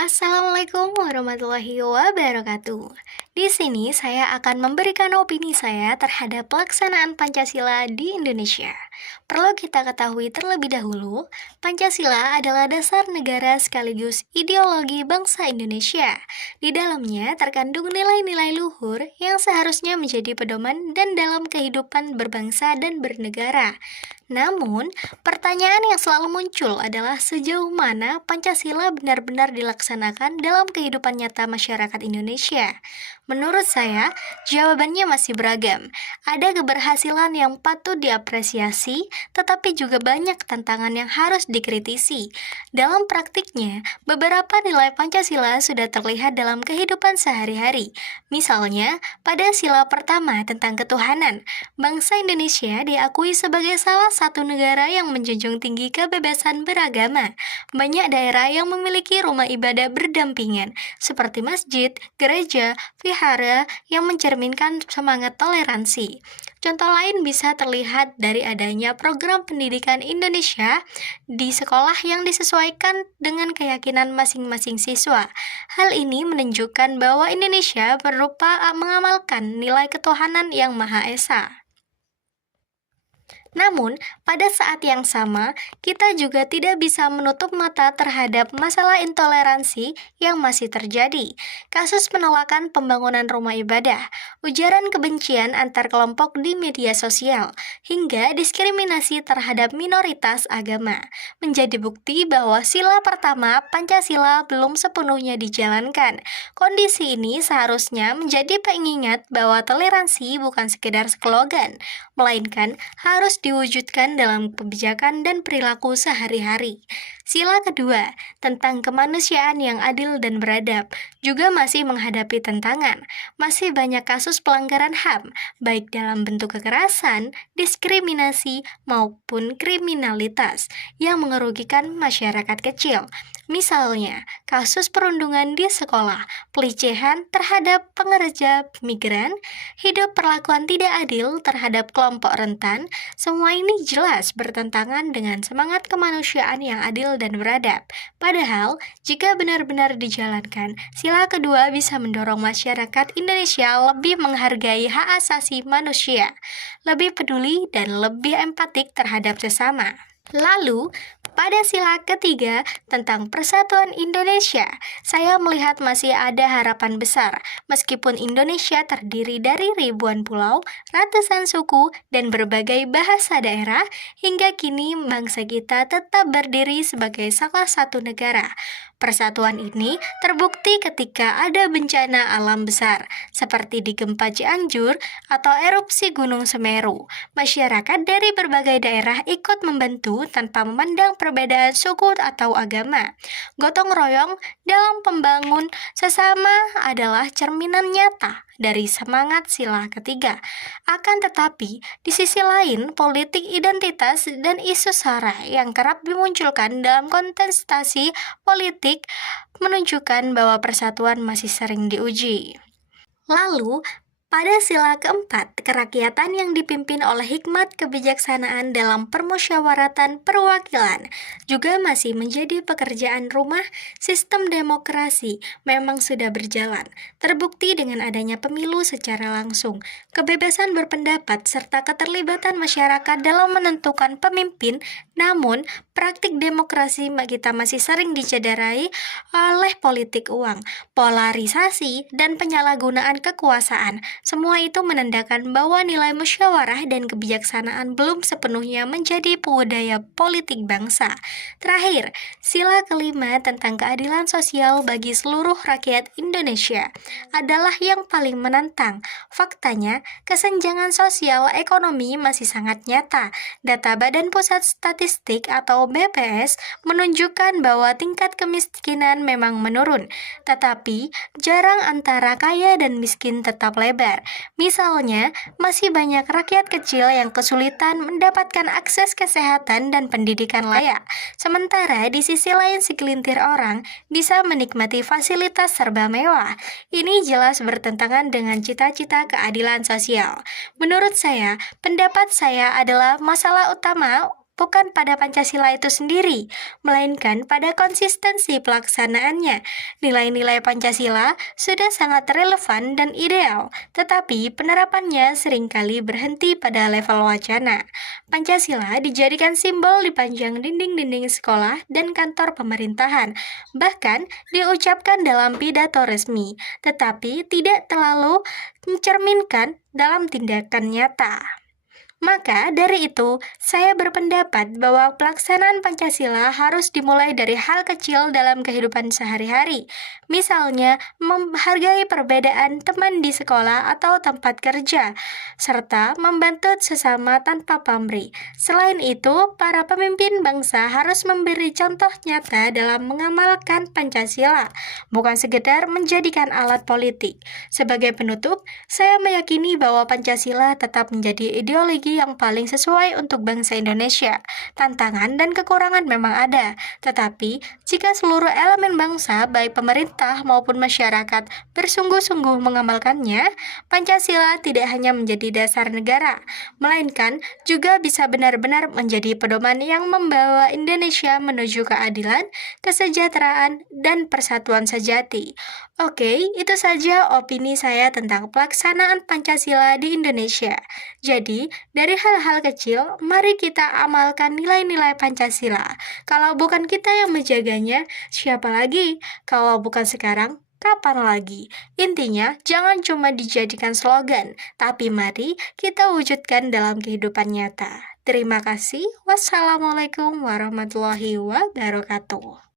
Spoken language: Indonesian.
Assalamualaikum warahmatullahi wabarakatuh. Di sini saya akan memberikan opini saya terhadap pelaksanaan Pancasila di Indonesia. Perlu kita ketahui terlebih dahulu, Pancasila adalah dasar negara sekaligus ideologi bangsa Indonesia. Di dalamnya terkandung nilai-nilai luhur yang seharusnya menjadi pedoman dan dalam kehidupan berbangsa dan bernegara. Namun, pertanyaan yang selalu muncul adalah sejauh mana Pancasila benar-benar dilaksanakan dalam kehidupan nyata masyarakat Indonesia. Menurut saya, jawabannya masih beragam. Ada keberhasilan yang patut diapresiasi, tetapi juga banyak tantangan yang harus dikritisi. Dalam praktiknya, beberapa nilai Pancasila sudah terlihat dalam kehidupan sehari-hari. Misalnya, pada sila pertama tentang ketuhanan, bangsa Indonesia diakui sebagai salah satu negara yang menjunjung tinggi kebebasan beragama. Banyak daerah yang memiliki rumah ibadah berdampingan, seperti masjid, gereja, vihara yang mencerminkan semangat toleransi. Contoh lain bisa terlihat dari adanya program pendidikan Indonesia di sekolah yang disesuaikan dengan keyakinan masing-masing siswa. Hal ini menunjukkan bahwa Indonesia berupa mengamalkan nilai ketuhanan yang Maha Esa. Namun, pada saat yang sama, kita juga tidak bisa menutup mata terhadap masalah intoleransi yang masih terjadi. Kasus penolakan pembangunan rumah ibadah, ujaran kebencian antar kelompok di media sosial, hingga diskriminasi terhadap minoritas agama, menjadi bukti bahwa sila pertama Pancasila belum sepenuhnya dijalankan. Kondisi ini seharusnya menjadi pengingat bahwa toleransi bukan sekedar slogan, melainkan harus diwujudkan dalam kebijakan dan perilaku sehari-hari. Sila kedua, tentang kemanusiaan yang adil dan beradab, juga masih menghadapi tantangan. Masih banyak kasus pelanggaran HAM, baik dalam bentuk kekerasan, diskriminasi, maupun kriminalitas, yang mengerugikan masyarakat kecil. Misalnya, kasus perundungan di sekolah, pelecehan terhadap pekerja migran, hidup perlakuan tidak adil terhadap kelompok rentan, semua ini jelas bertentangan dengan semangat kemanusiaan yang adil dan beradab. Padahal, jika benar-benar dijalankan, sila kedua bisa mendorong masyarakat Indonesia lebih menghargai hak asasi manusia, lebih peduli dan lebih empatik terhadap sesama. Lalu, pada sila ketiga tentang persatuan Indonesia, saya melihat masih ada harapan besar. Meskipun Indonesia terdiri dari ribuan pulau, ratusan suku, dan berbagai bahasa daerah, hingga kini bangsa kita tetap berdiri sebagai salah satu negara. Persatuan ini terbukti ketika ada bencana alam besar, seperti di gempa Cianjur atau erupsi Gunung Semeru. Masyarakat dari berbagai daerah ikut membantu tanpa memandang perbedaan suku atau agama. Gotong royong dalam pembangun sesama adalah cerminan nyata dari semangat sila ketiga. Akan tetapi, di sisi lain, politik identitas dan isu SARA yang kerap dimunculkan dalam kontestasi politik menunjukkan bahwa persatuan masih sering diuji. Lalu, pada sila keempat, kerakyatan yang dipimpin oleh hikmat kebijaksanaan dalam permusyawaratan perwakilan juga masih menjadi pekerjaan rumah. Sistem demokrasi memang sudah berjalan, terbukti dengan adanya pemilu secara langsung, kebebasan berpendapat, serta keterlibatan masyarakat dalam menentukan pemimpin. Namun, praktik demokrasi kita masih sering dicederai oleh politik uang, polarisasi, dan penyalahgunaan kekuasaan. Semua itu menandakan bahwa nilai musyawarah dan kebijaksanaan belum sepenuhnya menjadi budaya politik bangsa. Terakhir, sila kelima tentang keadilan sosial bagi seluruh rakyat Indonesia adalah yang paling menantang. Faktanya, kesenjangan sosial ekonomi masih sangat nyata. Data Badan Pusat Statistik atau BPS menunjukkan bahwa tingkat kemiskinan memang menurun, tetapi jarak antara kaya dan miskin tetap lebar. Misalnya, masih banyak rakyat kecil yang kesulitan mendapatkan akses kesehatan dan pendidikan layak. Sementara di sisi lain segelintir orang bisa menikmati fasilitas serba mewah. Ini jelas bertentangan dengan cita-cita keadilan sosial. Menurut saya, pendapat saya adalah masalah utama bukan pada Pancasila itu sendiri, melainkan pada konsistensi pelaksanaannya. Nilai-nilai Pancasila sudah sangat relevan dan ideal, tetapi penerapannya seringkali berhenti pada level wacana. Pancasila dijadikan simbol di panjang dinding-dinding sekolah dan kantor pemerintahan, bahkan diucapkan dalam pidato resmi, tetapi tidak terlalu mencerminkan dalam tindakan nyata. Maka dari itu, saya berpendapat bahwa pelaksanaan Pancasila harus dimulai dari hal kecil dalam kehidupan sehari-hari. Misalnya, menghargai perbedaan teman di sekolah atau tempat kerja, serta membantu sesama tanpa pamrih. Selain itu, para pemimpin bangsa harus memberi contoh nyata dalam mengamalkan Pancasila, bukan sekedar menjadikan alat politik. Sebagai penutup, saya meyakini bahwa Pancasila tetap menjadi ideologi yang paling sesuai untuk bangsa Indonesia. Tantangan dan kekurangan memang ada, tetapi jika seluruh elemen bangsa, baik pemerintah maupun masyarakat, bersungguh-sungguh mengamalkannya, Pancasila tidak hanya menjadi dasar negara, melainkan juga bisa benar-benar menjadi pedoman yang membawa Indonesia menuju keadilan, kesejahteraan, dan persatuan sejati. Oke, itu saja opini saya tentang pelaksanaan Pancasila di Indonesia. Jadi, dari hal-hal kecil, mari kita amalkan nilai-nilai Pancasila. Kalau bukan kita yang menjaganya, siapa lagi? Kalau bukan sekarang, kapan lagi? Intinya, jangan cuma dijadikan slogan, tapi mari kita wujudkan dalam kehidupan nyata. Terima kasih. Wassalamualaikum warahmatullahi wabarakatuh.